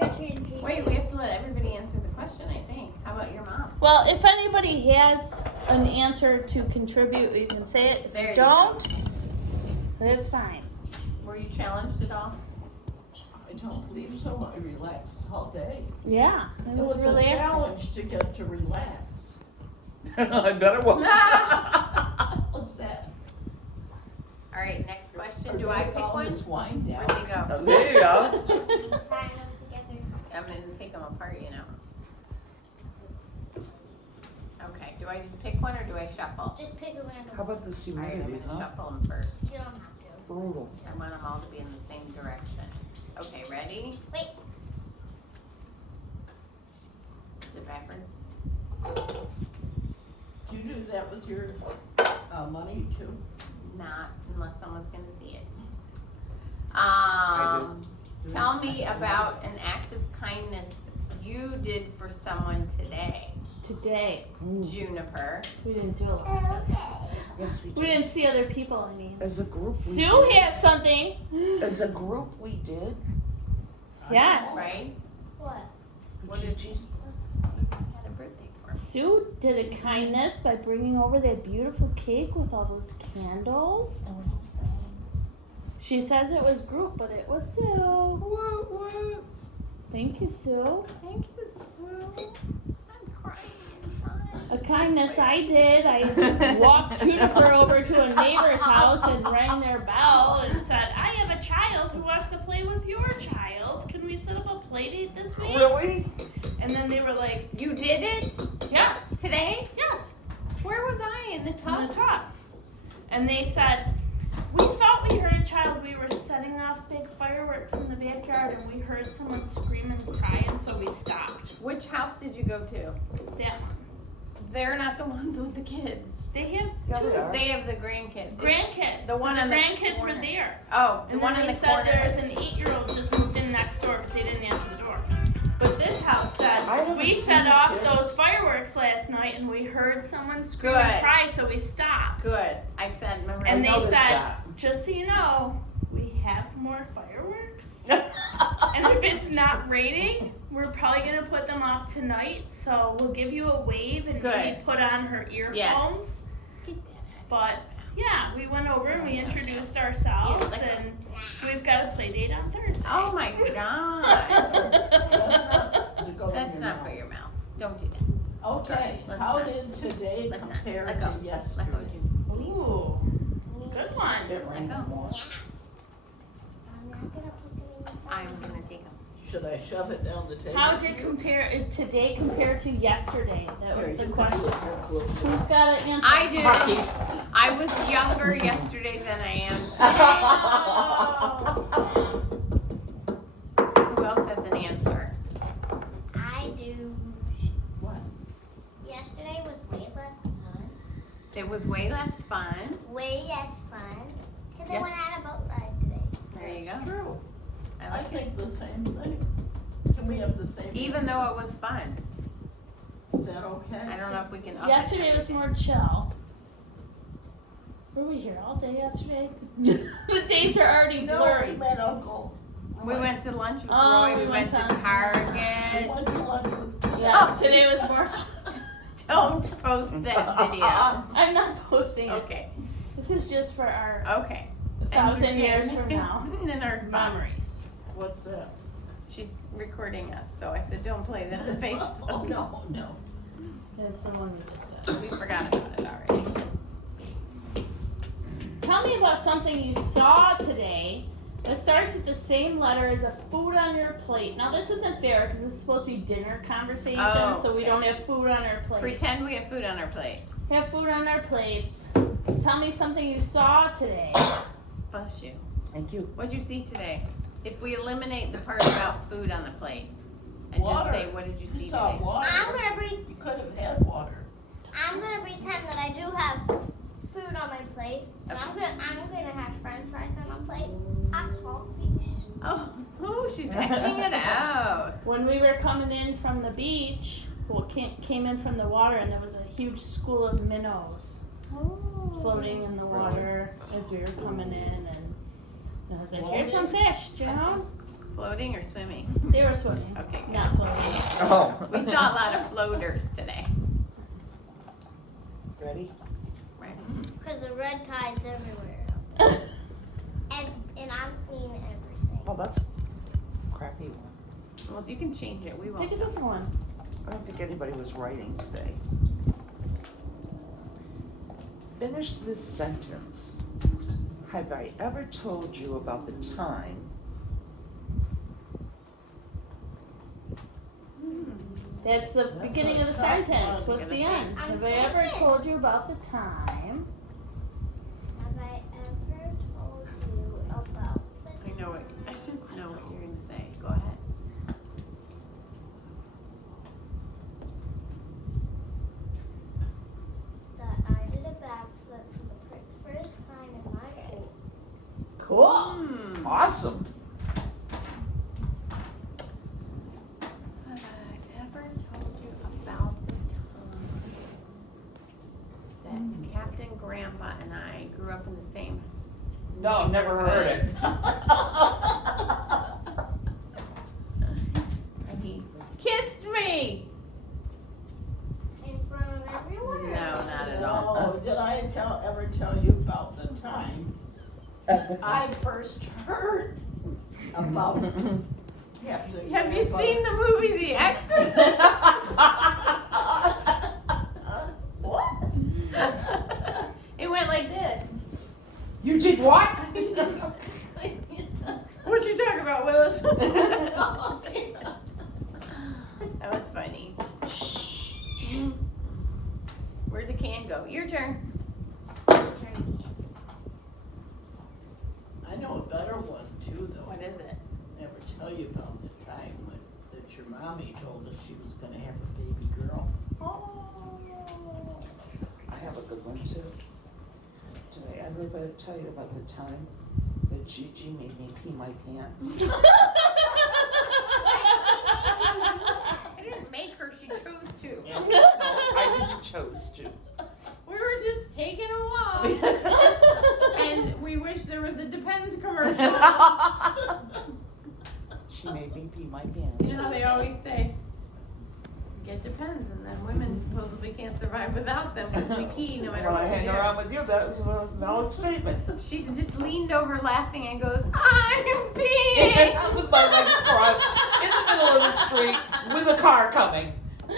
Your turn, Gigi. Wait, we have to let everybody answer the question, I think. How about your mom? Well, if anybody has an answer to contribute, you can say it. If There you you don't, that's fine. Were you challenged at all? I don't believe so. I relaxed all day. Yeah, it was a relaxing. challenge to get to relax. I bet it was. What's that? All right, next question. Or Do I they pick call one? this wine down? Where'd they go? There you go. Tie them together. I'm gonna take them apart, you know. Okay, do I just pick one or do I shuffle? Just pick a random. How about this All right, I'm humidity, gonna huh? shuffle them first. You don't have to. Brutal. I want them all to be in the same direction. Okay, ready? Wait. Is it backwards? Do you do that with your money too? Not unless someone's gonna see it. I Tell me about an act of kindness you did for someone today. Today, Juniper. we didn't do a lot. Yes, we We did. didn't see other people, I mean. As a group, we Sue did. has something. As a group, we did. Yes. Right? What? What did you Gigi's- had a birthday for? Sue did a kindness by bringing over that beautiful cake with all those candles. She says it was group, but it was Sue. Woo, woo. Thank you, Sue. Thank you, Sue. I'm crying inside. A kindness I did. I walked Juniper over to a neighbor's house and rang their bell and said, I have a child who wants to play with your child. Can we set up a play date this week? Really? And then they were like, You did it yes, today? yes, Where was I? In the on tub? the truck. And they said, we thought we heard a child. We were setting off big fireworks in the backyard and we heard someone scream and cry, and so we stopped. Which house did you go to? That one. They're not the ones with the kids. They have Yeah, they are. They have the grandkids. grandkids. The one on the grandkids corner. were there. Oh, the And one then in they the said corner. there's an 8-year-old just moved in next door, but they didn't answer the door. But this house I said, haven't we seen set the off kids." those fireworks last night and we heard someone scream Good. and cry, so we stopped. Good. I said, remember? And they noticed said, that. just so you know, we have more fireworks. And if it's not raining, we're probably gonna put them off tonight. So we'll give you a wave and Good. maybe put on her earphones. Get that. But yeah, we went over and we introduced ourselves, Yeah, like a- and we've got a play date on Thursday. Oh my God. That's not to go in That's your not mouth. for your mouth. Don't do that. Okay, Let's how not. did today Let's not. compare Let to go. Let yesterday? go, Junior. Ooh, good one. It rained Let go. more. I'm not gonna put them in the I'm gonna take them. Should I shove it down the table? How did today compare to yeyesterday? That was Here, the you can do question. it here closer. Who's got an answer? I did. Hockey. I was younger yesterday than I am today. Who else has an answer? I do. What? Yesterday was way less fun. It was way less fun. Way less fun. Because Yeah. I went on a boat ride today. There you That's go. true. I I like it. think the same thing. Can we have the same? Even though it was fun. Is that okay? I don't know if we can. up it Yesterday was every more chill. Were we here all day yesterday? The days are already No, blurry. we met Uncle. day. We went to lunch with Oh, Roy. we We went went to to- We Target. went to lunch with. Yes, today was more fun. Don't post that video. I'm not posting it. Okay. This is just for our Okay. 1,000 years from now. And our memories. What's that? She's recording us, so I said, don't play that on Oh, Facebook. no, no. That's the one we just said. We forgot about it already. Tell me about something you saw today that starts with the same letter as a food on your plate. Now this isn't fair because this is supposed to be dinner conversation, Oh, so we okay. don't have food on our plate. Pretend we have food on our plate. We have food on our plates. Tell me something you saw today. Bless you. Thank you. What'd you see today? If we eliminate the part about food on the plate and Water. just say, what did you You see saw today? water. I'm gonna You could have had water. pretend that I do have food on my plate. And I'm gonna have French fries on my plate. Asphalt fish. Oh, she's acting it out. When we were coming in from the beach, came in from the water, and there was a huge school of minnows floating in the water as we were coming in, and I was like, "Here's some fish, Joan." floating or swimming? They were swimming, Okay, good. not floating. Oh. We saw a lot of floaters today. Ready? Right. Because the red tide's everywhere. And I mean everything. Oh, that's a crappy one. Well, you can change it. We Pick won't. a different one. I don't think anybody was writing today. Finish this sentence. Have I ever told you about the time? That's the That's beginning a of the tough sentence. one. What's the end? I'm Have I ever thinking. told you about the time? Have I ever told you about the I know what. I think I know what you're gonna say. Go ahead. that I did a backflip for the first time in my pool? Cool. Hmm. Awesome. Have I ever told you about the time that Captain Grandpa and I grew up in the same? No, never heard it. And he kissed me. In front of everyone? No, not at all. No, did I ever tell you about the time I first heard about Captain Have you Grandpa? seen the movie The Exorcist? What? It went like this. You did what? What you talking about, Willis? That was funny. Where'd the can go? Your turn. I know a better one too, though. What is it? Never tell you about the time that your mommy told us she was gonna have a baby girl. I have a good one too. Did I ever tell you about the time that Gigi made me pee my pants? I didn't make her, she chose to. No, I just chose to. We were just taking a walk. And we wish there was a Depends commercial. She made me pee my pants. You know how they always say, get Depends, and then women supposedly can't survive without them because we pee no matter When what I we hang do. around with you, that was a valid statement. She's just leaned over laughing and goes, I'm peeing! With my legs crossed in the middle of the street with a car coming,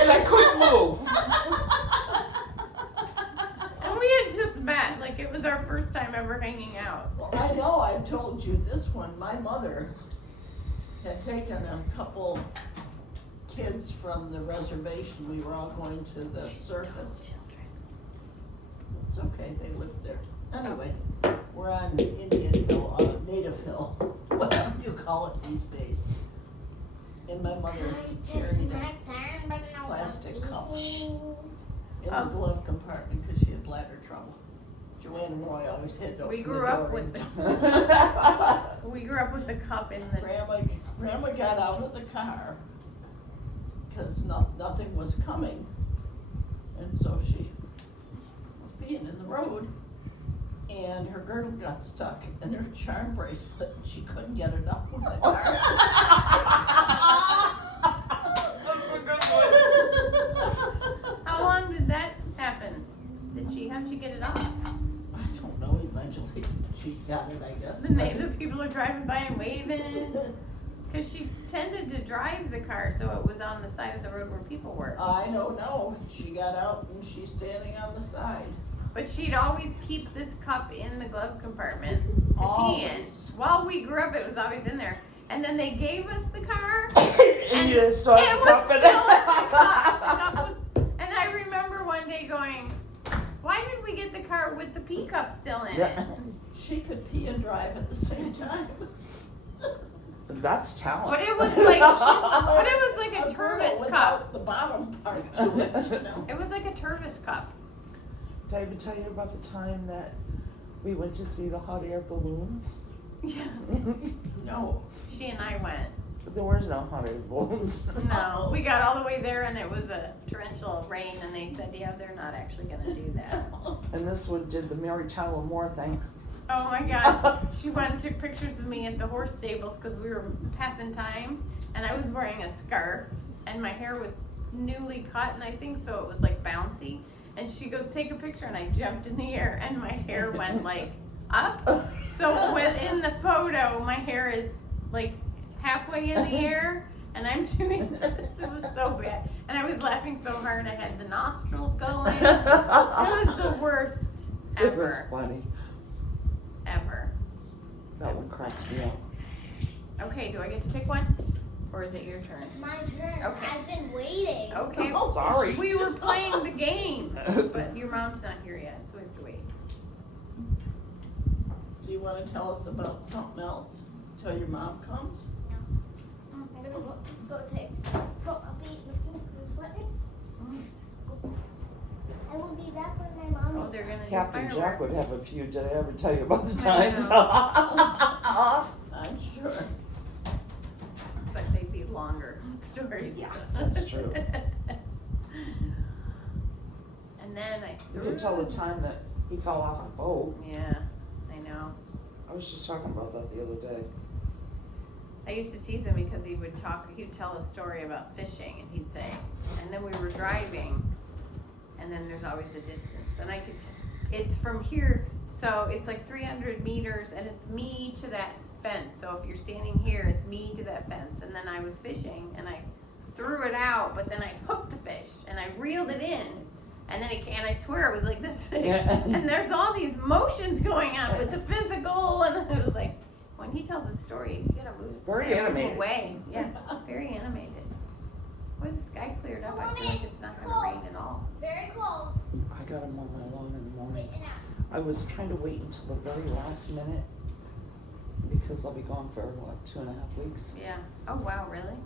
and I couldn't move. And we had just met, like it was our first time ever hanging out. Well, I know I've told you this one. My mother had taken a couple kids from the reservation. We were all going to the circus. It's okay, they lived there. Anyway, we're on Indian Hill, Native Hill, whatever you call it these days. And my mother carried a plastic cup in the glove compartment because she had bladder trouble. Joanne and Roy always had to We open grew the up door with and- We grew up with the cup in the. Grandma got out of the car because nothing was coming. And so she was being in the road and her girdle got stuck in her charm bracelet. She couldn't get it up in the car. That's a good How long did that happen? How'd she get it off? I don't know, eventually she got it, I guess. The people are driving by and waving. Because she tended to drive the car so it was on the side of the road where people were. I don't know. She got out and she's standing on the side. But she'd always keep this cup in the glove compartment to pee in. Always. While we grew up, it was always in there. And then they gave us the car. And you just started It was pumping still in the cup. The cup was- and I remember one day going, why did we get the car with the pee cup still in it? Yeah. She could pee and drive at the same time. That's talent. But it was like a girdle Tervis without cup. the bottom part to it, you know. It was like a Tervis cup. Did I even tell you about the time that we went to see the hot air balloons? Yeah. No. She and I went. There was no hot air balloons. No, we got all the way there and it was a torrential rain and they said, yeah, they're not actually gonna do that. And this one did the Mary Tyler Moore thing. Oh my God. She went and took pictures of me at the horse stables because we were passing time, and I was wearing a scarf, and my hair was newly cut, and I think so it was like bouncy. And she goes, take a picture, and I jumped in the air, and my hair went like up. So within the photo, my hair is like halfway in the air, and I'm doing this. It was so bad, and I was laughing so hard I had the nostrils going. It was the worst It was ever, funny. ever. That one cracked me up. Okay, do I get to pick one? Or is it your turn? It's my turn. Okay. I've been waiting. Okay. Oh, sorry. We were playing the game, but your mom's not here yet, so we have to wait. Do you wanna tell us about something else till your mom comes? I'm gonna go take. I'll be sweating. I will be back with my Oh, mommy. they're gonna do Captain Jack fireworks. would have a few. Did I ever tell you about the I times? I'm sure. But they'd be longer stories. Yeah, that's true. And then You could tell the time that he fell off the boat. Yeah, I know. I was just talking about that the other day. I used to tease him because he'd tell a story about fishing, and he'd say, and then we were driving, and then there's always a distance, and I could it's from here, so it's like 300 meters, and it's me to that fence. So if you're standing here, it's me to that fence. And then I was fishing, and I threw it out, but then I hooked the fish, and I reeled it in, and then and I swear it was like this big. Yeah. And there's all these motions going on with the physical, and I was like, when he tells a story, you gotta move, Very move animated. away. Yeah, very animated. Boy, the sky cleared up. I feel like it's not gonna rain at all. It's very cold. I got him on my lawn in the morning. Wait, now. I was trying to wait until the very last minute because I'll be gone for what, 2.5 weeks? Yeah. Oh wow, really?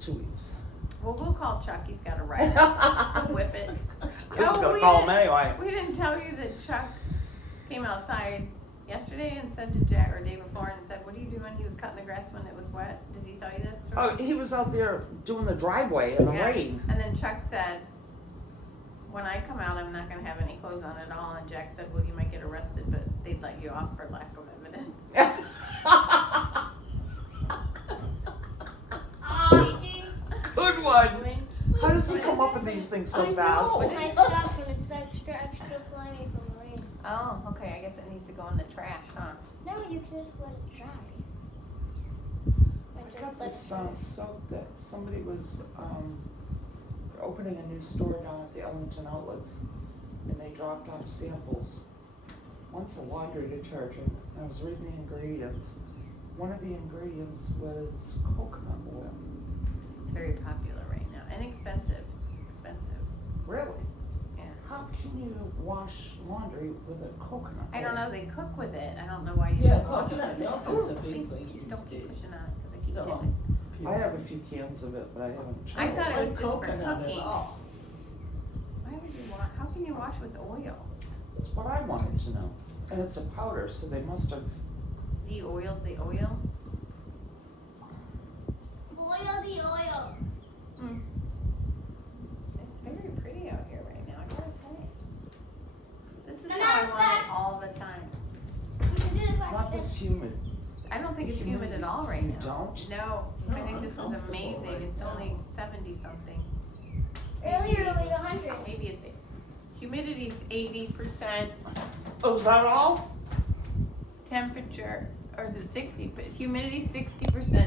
2 weeks. Well, we'll call Chuck. He's got a ride. We'll whip it. Kid's Oh, gonna we call didn't- him anyway. We didn't tell you that Chuck came outside yesterday and said to Jack, or day before, and said, "What are you doing?" He was cutting the grass when it was wet. Did he tell you that story? Oh, he was out there doing the driveway in the Yeah. rain. And then Chuck said, "When I come out, I'm not gonna have any clothes on at all." And Jack said, "Well, you might get arrested, but they'd let you off for lack of evidence." Gigi, Good one. How does he come up with these things so I fast? know. it's my stuff and it's extra slimy from the rain. Oh, okay. I guess it needs to go in the trash, huh? No, you can just let it dry. I got this soap that somebody was opening a new store down at the Ellington Outlets, and they dropped off samples. One's a laundry detergent, and I was reading the ingredients. One of the ingredients was coconut oil. It's very popular right now and expensive. It's expensive. Really? Yeah. How can you wash laundry with a coconut oil? I don't know. They cook with it. I don't know why you. Yeah, don't wash coconut it. milk Ooh, is a big please thing Don't these keep days. pushing on it because I keep No. kissing. I have a few cans of it, but I haven't I tried thought it. it was just for coconut cooking. at all. Why would you wash? How can you wash with oil? That's what I wanted to know. And it's a powder, so they must have. De-oiled the oil? Boil the oil. It's very pretty out here right now, I gotta say. This is Come how I on, want it Zach. all the time. You can do the Not question. this humid. I don't think it's humid at all right You now. don't? No, No, I think I'm this is comfortable amazing. right It's now. only 70 something. Earlier it was 100. Maybe it's humidity's 80%, Oh, is that all? temperature, or is it 60? But humidity 60%,